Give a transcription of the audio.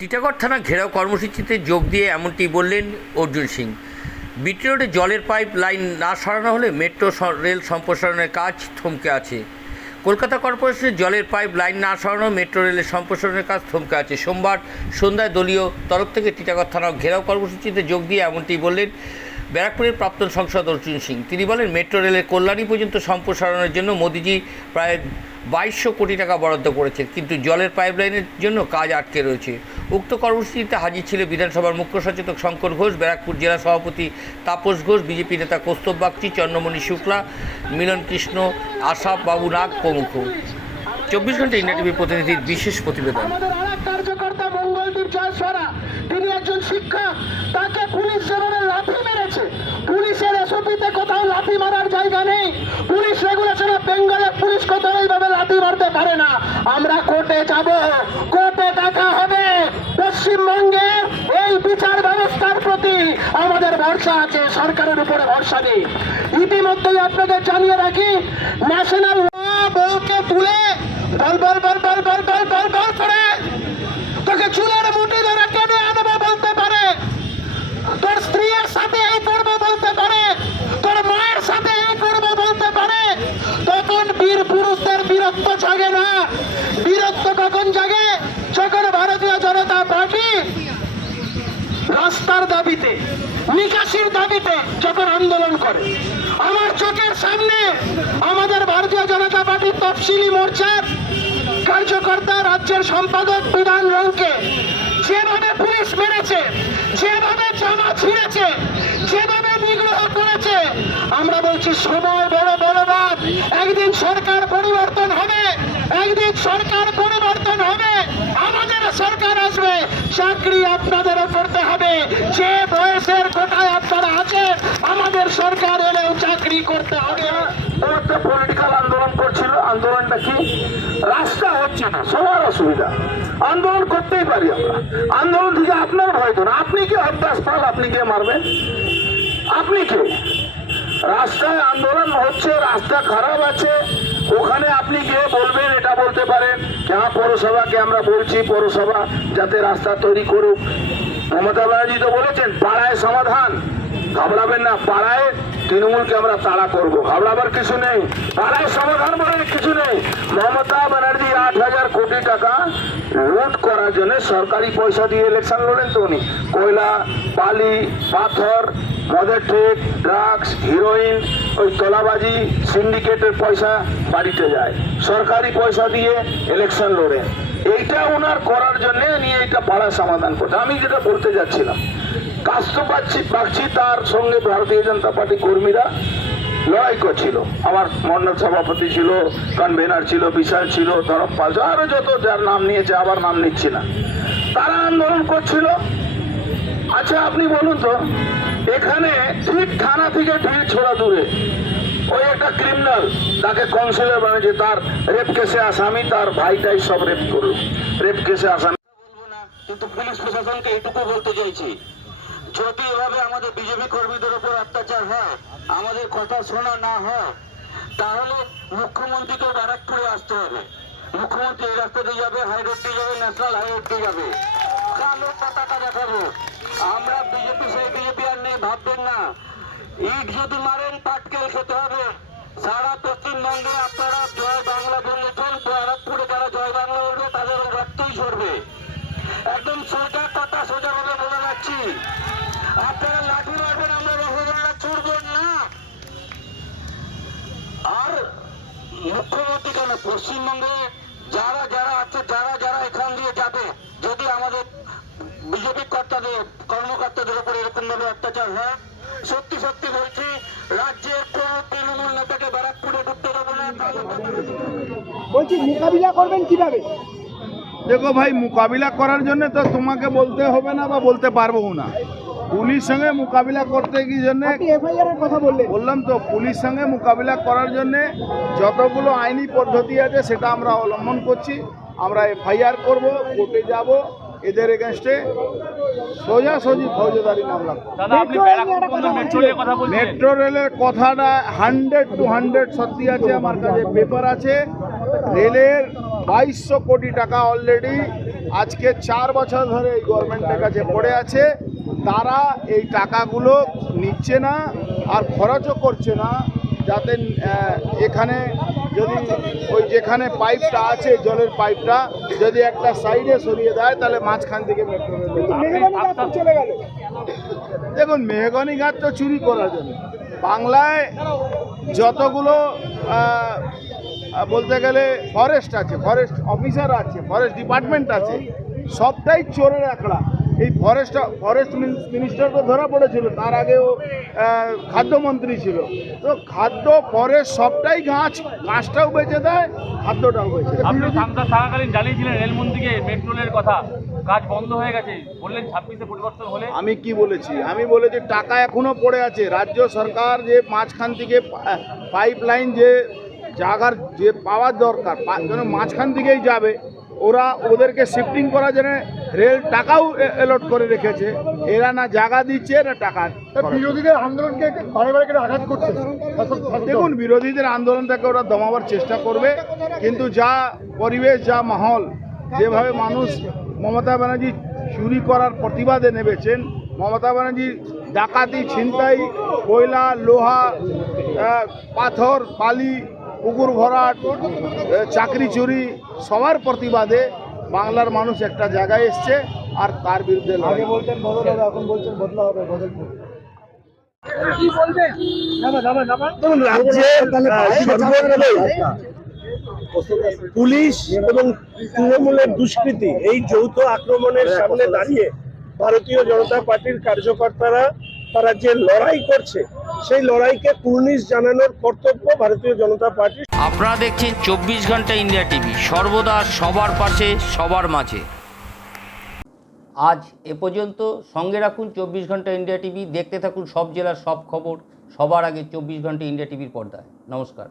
টিটাগড় থানা ঘেরাও কর্মসূচিতে যোগ দিয়ে এমনটি বললেন অর্জুন সিং। বিটি রোডে জলের পাইপ লাইন না সরানো হলে মেট্রো রেল সম্প্রসারণের কাজ থমকে আছে। কলকাতা কর্পোরেশনের জলের পাইপ লাইন না সরানো, মেট্রো রেলের সম্প্রসারণের কাজ থমকে আছে। সোমবার সন্ধ্যায় দলীয় তরফ থেকে টিটাগড় থানা ঘেরাও কর্মসূচিতে যোগ দিয়ে এমনটি বললেন ব্যারাকপুরের প্রাক্তন সংসদ অর্জুন সিং। তিনি বলেন, মেট্রো রেলের কল্যাণী পর্যন্ত সম্প্রসারণের জন্য মোদিজি প্রায় বাইশশো কোটি টাকা বরাদ্দ করেছেন। কিন্তু জলের পাইপলাইনের জন্য কাজ আটকে রয়েছে। উক্ত কর্মসূচিতে হাজির ছিল বিধানসভার মুখ্য সচেতক শঙ্কর ঘোষ, ব্যারাকপুর জেলা সভাপতি তাপস ঘোষ, বিজেপি নেতা কৌস্তব বাগচি, চন্দ্রমণি শুক্লা, মিলন কৃষ্ণ, আশাপ বাবু নাগ প্রমুখ। চব্বিশ ঘণ্টা ইন্ডিয়া টিভির প্রতিনিধির বিশেষ প্রতিবেদন। কার্যকর্তা তিনি একজন শিক্ষক, তাকে পুলিশ যেভাবে লাথি মেরেছে। পুলিশের এসওপিতে কোথাও লাথি মারার জায়গা নেই। পুলিশ বেঙ্গলে পুলিশ কোথাও এইভাবে লাথি মারতে পারে না আমরা কোর্টে যাব। কোর্টে দেখা হবে পশ্চিমবঙ্গে এই বিচার ব্যবস্থার প্রতি আমাদের ভরসা আছে, সরকারের উপরে ভরসা নেই। ইতিমধ্যেই আপনাদের জানিয়ে রাখি ন্যাশনাল বউকে তুলে বল বল বল বল বল বল বল বল করে তোকে চুলের মুঠি ধরে টেনে আনব বলতে পারে। তোর স্ত্রীর সাথে এই করব বলতে পারে তোর মায়ের সাথে এই করব বলতে পারে তখন বীর পুরুষদের বীরত্ব জাগে না কখন জাগে ভারতীয় জনতা পার্টি রাস্তার দাবিতে, নিকাশির দাবিতে যখন আন্দোলন করে। আমার চোখের সামনে আমাদের ভারতীয় জনতা পার্টির তফসিলি মোর্চার কার্যকর্তা, রাজ্যের সম্পাদক বিধান রংকে যেভাবে পুলিশ মেরেছে, যেভাবে জামা ছিঁড়েছে, যেভাবে নিগ্রহ করেছে, আমরা বলছি সময় বড় বড়বাদ একদিন সরকার পরিবর্তন একদিন সরকার পরিবর্তন হবে, আমাদের সরকার আসবে, চাকরি আপনাদেরও করতে হবে, যে বয়সের কোটায় আপনারা আছেন, আমাদের সরকার এলেও চাকরি করতে হবে। রাস্তা হচ্ছে আন্দোলন করতেই পারি আন্দোলন আপনার ভয় আপনি কি হত্যাস পাল, আপনি কে মারবেন? আপনি কে? রাস্তায় আন্দোলন হচ্ছে, রাস্তা খারাপ আছে ওখানে আপনি গিয়ে বলবেন, এটা বলতে পারেন হ্যাঁ পৌরসভাকে আমরা বলছি, পৌরসভা যাতে রাস্তা তৈরি করুক। মমতা ব্যানার্জি তো বলেছেন, পাড়ায় সমাধান। ঘাবড়াবেন না, পাড়ায় তৃণমূলকে আমরা তাড়া করব। ঘাবড়াবার কিছু নেই, পাড়ায় সমাধান বলে কিছু নেই। মমতা ব্যানার্জি আট হাজার কোটি টাকা লুট করার জন্য সরকারি পয়সা দিয়ে ইলেকশন লড়েন তো উনি। কয়লা, বালি, পাথর মদের ট্রেক ড্রাগস হিরোইন ওই তোলাবাজি সিন্ডিকেটের পয়সা বাড়িতে যায়। সরকারি পয়সা দিয়ে ইলেকশন লড়ে। এইটা ওনার করার জন্য নিয়ে এটা পাড়া সমাধান করতে আমি যেটা বলতে যাচ্ছিলাম কাস্ত পাচ্ছি তার সঙ্গে ভারতীয় জনতা পার্টি কর্মীরা লড়াই করছিল। আমার মন্ডল সভাপতি ছিল কনভেনার ছিল বিশাল ছিল তরফ পাল যত যার নাম নিয়েছে, আবার নাম নিচ্ছি না। তারা আন্দোলন করছিল আচ্ছা আপনি বলুন তো, এখানে ঠিক থানা থেকে ঢিল ছোড়া দূরে ওই একটা ক্রিমিনাল তাকে কাউন্সিলর বানিয়েছে তার রেপ কেসে আসামি, তার ভাইটাই সব রেপ করল। রেপ কেসে আসামি। বলব না, কিন্তু পুলিশ প্রশাসনকে এটুকু বলতে চাইছি, যদি এভাবে আমাদের বিজেপি কর্মীদের উপর অত্যাচার হয়, আমাদের কথা শোনা না হয়, তাহলে মুখ্যমন্ত্রীকে ব্যারাকপুরে আসতে হবে। মুখ্যমন্ত্রী এই রাস্তা দিয়ে যাবে হাই রোড দিয়ে যাবে ন্যাশনাল হাইওয়ে দিয়ে যাবে। কালো পতাকা দেখাবো। আমরা বিজেপি, সেই বিজেপি আর নেই ভাববেন না। ইট যদি মারেন, পাটকেল খেতে হবে। সারা পশ্চিমবঙ্গে আপনারা জয় বাংলা বলেছেন ব্যারাকপুরে যারা জয় বাংলা বলবে, তাদের রক্তই ঝরবে। একদম সোজা কথা সোজা ভাবে বলে যাচ্ছি। আপনারা লাঠি মারবেন, আমরা রসগোল্লা ছুড়ব না। আর মুখ্যমন্ত্রী কেন? পশ্চিমবঙ্গে যারা যারা আছে, যারা যারা এখান দিয়ে ভাবে সত্যি সত্যি বলছি রাজ্যের কোন তৃণমূল নেতাকে ব্যারাকপুরে ঢুকতে দেবো না বলছি। মোকাবিলা করবেন কীভাবে? দেখো ভাই মোকাবিলা করার জন্য তো তোমাকে বলতে হবে না বা বলতে পারব না। পুলিশ সঙ্গে মোকাবিলা করতে কি জন্য আপনি এফআইআর এর কথা বললেন। বললাম তো পুলিশ সঙ্গে মোকাবিলা করার জন্য যতগুলো আইনি পদ্ধতি আছে সেটা আমরা অবলম্বন করছি। আমরা এফআইআর করব কোর্টে যাব এদের এগেনস্টে সোজাসুজি ফৌজদারি মামলা। মেট্রো রেলের কথাটা হান্ড্রেড টু হান্ড্রেড সত্যি আছে আমার কাছে পেপার আছে। রেলের বাইশশো কোটি টাকা অলরেডি আজকে চার বছর ধরে এই গভর্নমেন্টের কাছে পড়ে আছে। তারা এই টাকাগুলো নিচ্ছে না আর খরচও করছে না যাতে এখানে যদি ওই যেখানে পাইপটা আছে জলের পাইপটা যদি একটা সাইডে সরিয়ে দেয় তাহলে মাঝখান থেকে চলে গেল। দেখুন মেহগনি গাছ তো চুরি করার জন্য। বাংলায় যতগুলো বলতে গেলে ফরেস্ট আছে ফরেস্ট অফিসার আছে ফরেস্ট ডিপার্টমেন্ট আছে সবটাই চোরের একড়া এই ফরেস্ট ফরেস্ট মিনিস্টার তো ধরা পড়েছিল তার আগেও খাদ্যমন্ত্রী ছিল। তো খাদ্য ফরেস্ট সবটাই গাছ গাছটাও বেঁচে দেয় খাদ্যটাও বেঁচে আপনি সাংসদ থাকাকালীন জানিয়েছিলেন রেলমন্ত্রীকে মেট্রো রেলের কথা। কাজ বন্ধ হয়ে গেছে। বললেন ছাব্বিশে পরিবর্তন হলে। আমি কি বলেছি? আমি বলেছি টাকা এখনও পড়ে আছে। রাজ্য সরকার যে মাঝখান থেকে পাইপ লাইন যে জায়গার যে পাওয়ার দরকার যেন মাঝখান থেকেই যাবে ওরা ওদেরকে শিফটিং করার জন্য রেল টাকাও এলট করে রেখেছে। এরা না জায়গা দিচ্ছে না টাকা। বিরোধীদের আন্দোলনকে ঘরে ঘরে করে আঘাত করছে। দেখুন বিরোধীদের আন্দোলনটাকে ওরা দমাবার চেষ্টা করবে কিন্তু যা পরিবেশ যা মাহল যেভাবে মানুষ মমতা ব্যানার্জি চুরি করার প্রতিবাদে নেমেছেন মমতা ব্যানার্জি ডাকাতি ছিনতাই কয়লা লোহা পাথর বালি পুকুর ভরাট চাকরি চুরি সবার প্রতিবাদে বাংলার মানুষ একটা জায়গায় এসছে আর তার বিরুদ্ধে করছে। বলতেন বদল হবে এখন বলছেন বদলা হবে বদল পুলিশ এবং তৃণমূলের দুষ্কৃতি এই যৌথ আক্রমণের সামনে দাঁড়িয়ে ভারতীয় জনতা পার্টির কার্যকর্তারা তারা যে লড়াই করছে সেই লড়াইকে কুর্নিশ জানানোর কর্তব্য ভারতীয় জনতা পার্টি আপনারা দেখছেন চব্বিশ ঘণ্টা ইন্ডিয়া টিভি সর্বদা সবার পাশে সবার মাঝে। আজ এ পর্যন্ত সঙ্গে রাখুন চব্বিশ ঘণ্টা ইন্ডিয়া টিভি দেখতে থাকুন সব জেলার সব খবর সবার আগে চব্বিশ ঘণ্টা ইন্ডিয়া টিভির পর্দায়। নমস্কার।